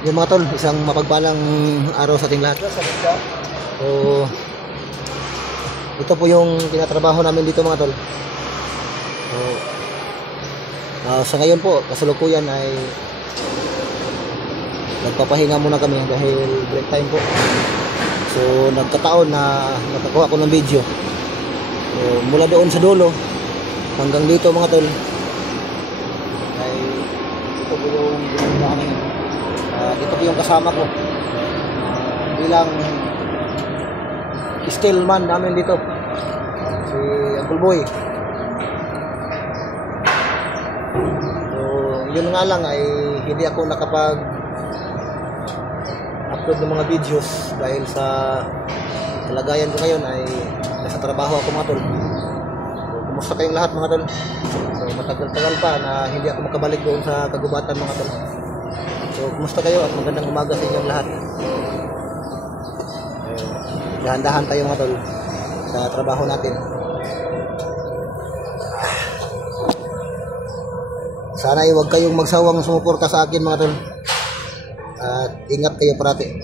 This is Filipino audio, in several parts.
Yung mga tol, isang mapagpalang araw sa ating lahat. So, ito po yung tinatrabaho namin dito mga tol. So, sa ngayon po, kasalukuyan ay nagpapahinga muna kami dahil break time po. So, nagkataon na nakakuha ko ng video. So, mula doon sa dulo hanggang dito mga tol ay ito po yung ginagawa namin. Ito po yung kasama ko bilang stillman namin dito, si Uncle Boy. So, yun nga lang ay hindi ako nakapag-upload ng mga videos dahil sa kalagayan ko ngayon ay nasa trabaho ako mga tol. So, kumusta kayong lahat mga tol? So, matagal-tagal pa na hindi ako makabalik doon sa kagubatan mga tol. So, kumusta kayo at magandang umaga sa inyong lahat. Dahan-dahan tayo mga tol sa trabaho natin. Sana ay huwag kayong magsawang sumuporta sa akin mga tol. At ingat kayo parati.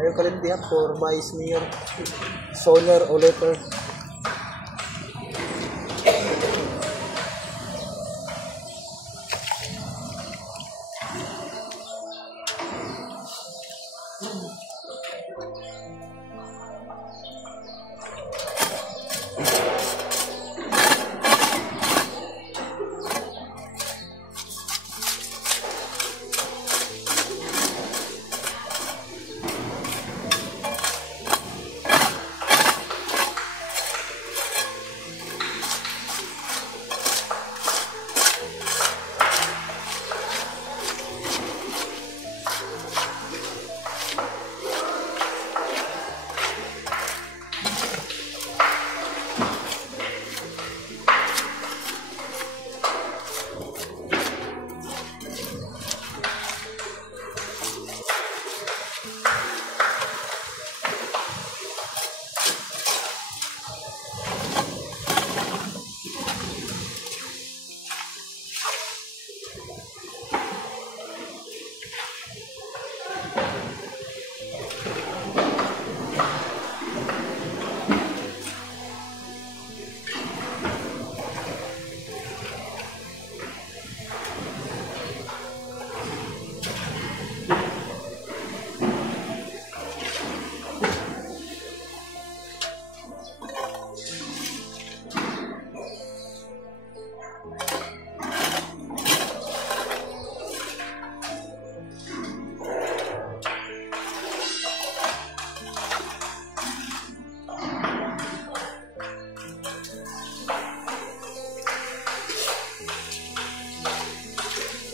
Ayaw kalindihan for vice mayor, solar o letter.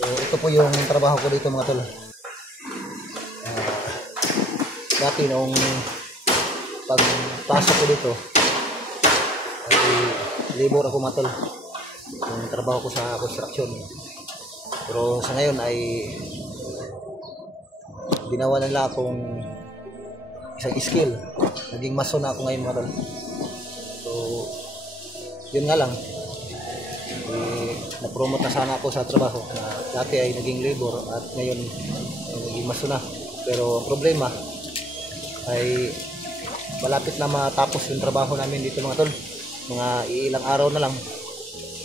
Ito po yung trabaho ko dito mga tol. Dati noong pagpasok ko dito ay labor ako mga tol. Yung trabaho ko sa construction. Pero sa ngayon ay ginawa nila akong isang skill. Naging mason na ako ngayon mga tol. So yun nga lang, na-promote na sana ako sa trabaho na dati ay naging labor at ngayon ay naging mason na. Pero problema ay malapit na matapos yung trabaho namin dito mga tol. Mga ilang araw na lang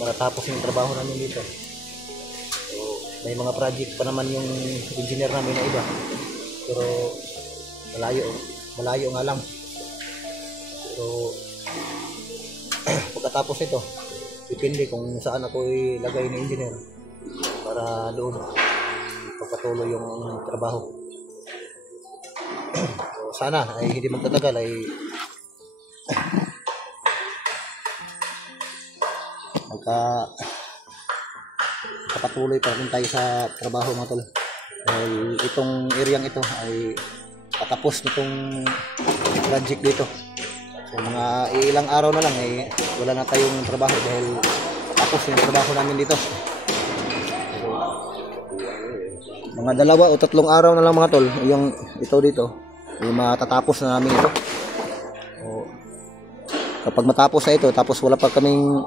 matatapos yung trabaho namin dito. So may mga project pa naman yung engineer namin na iba, pero malayo nga lang. So pagkatapos ito, depende kung saan ako ilagay ni engineer para doon pagpatuloy yung trabaho. So, sana ay hindi magtatagal ay kapatuloy pa rin tayo sa trabaho mga tol. Dahil itong areang ito ay patapos nitong project dito. So mga ilang araw na lang ay wala na tayong trabaho dahil tapos yung trabaho namin dito. So, mga 2 o 3 araw na lang mga tol yung ito dito ay matatapos na namin ito. So, kapag matapos na ito tapos wala pa kaming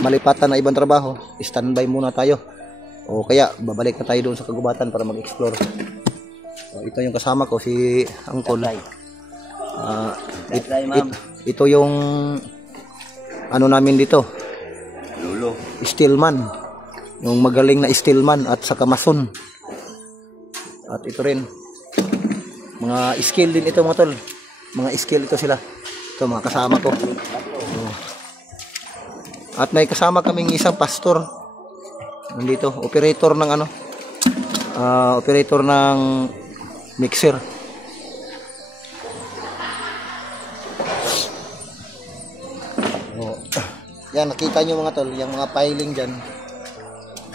malipatan na ibang trabaho, standby muna tayo o kaya babalik na tayo doon sa kagubatan para mag-explore. So, ito yung kasama ko, si Angkol. Ito yung ano namin dito, Lolo, steelman, yung magaling na steelman at saka mason. At ito rin mga skill din ito mga tol, mga skill ito sila, ito mga kasama ko. At may kasama kaming isang pastor. Nandito, operator ng ano? Operator ng mixer. Yan, nakita nyo mga tol, yung mga piling dyan.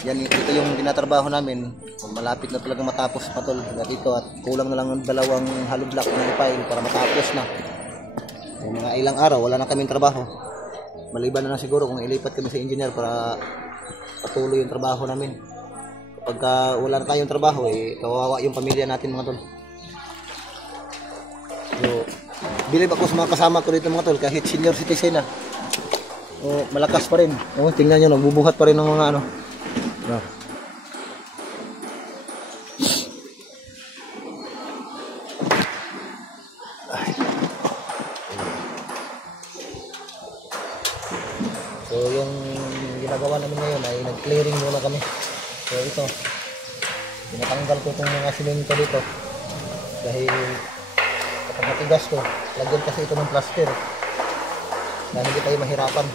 Yan, ito yung tinatrabaho namin. Malapit na talaga matapos pa tol. Dito at kulang na lang ng dalawang hollow block na i-pile para matapos na. Yung mga ilang araw, wala na kaming trabaho. Maliban na lang siguro kung ilipat kami sa engineer para patuloy yung trabaho namin. Kapag wala na tayong trabaho, kawawa yung pamilya natin mga tol. So, bilib ako sa mga kasama ko dito mga tol, kahit senior citizen na. Malakas pa rin. Tingnan nyo, nagbubuhat pa rin ng mga ano. So yung ginagawa namin ngayon ay nag-clearing muna kami. So ito, tinatanggal ko itong mga simento dito dahil kapag matigas to, lagyan kasi ito ng plaster na hindi tayo mahirapan.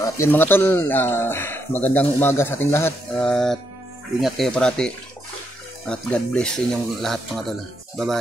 At yun mga tol, magandang umaga sa ating lahat at ingat kayo parati at God bless inyong lahat mga tol. Bye bye.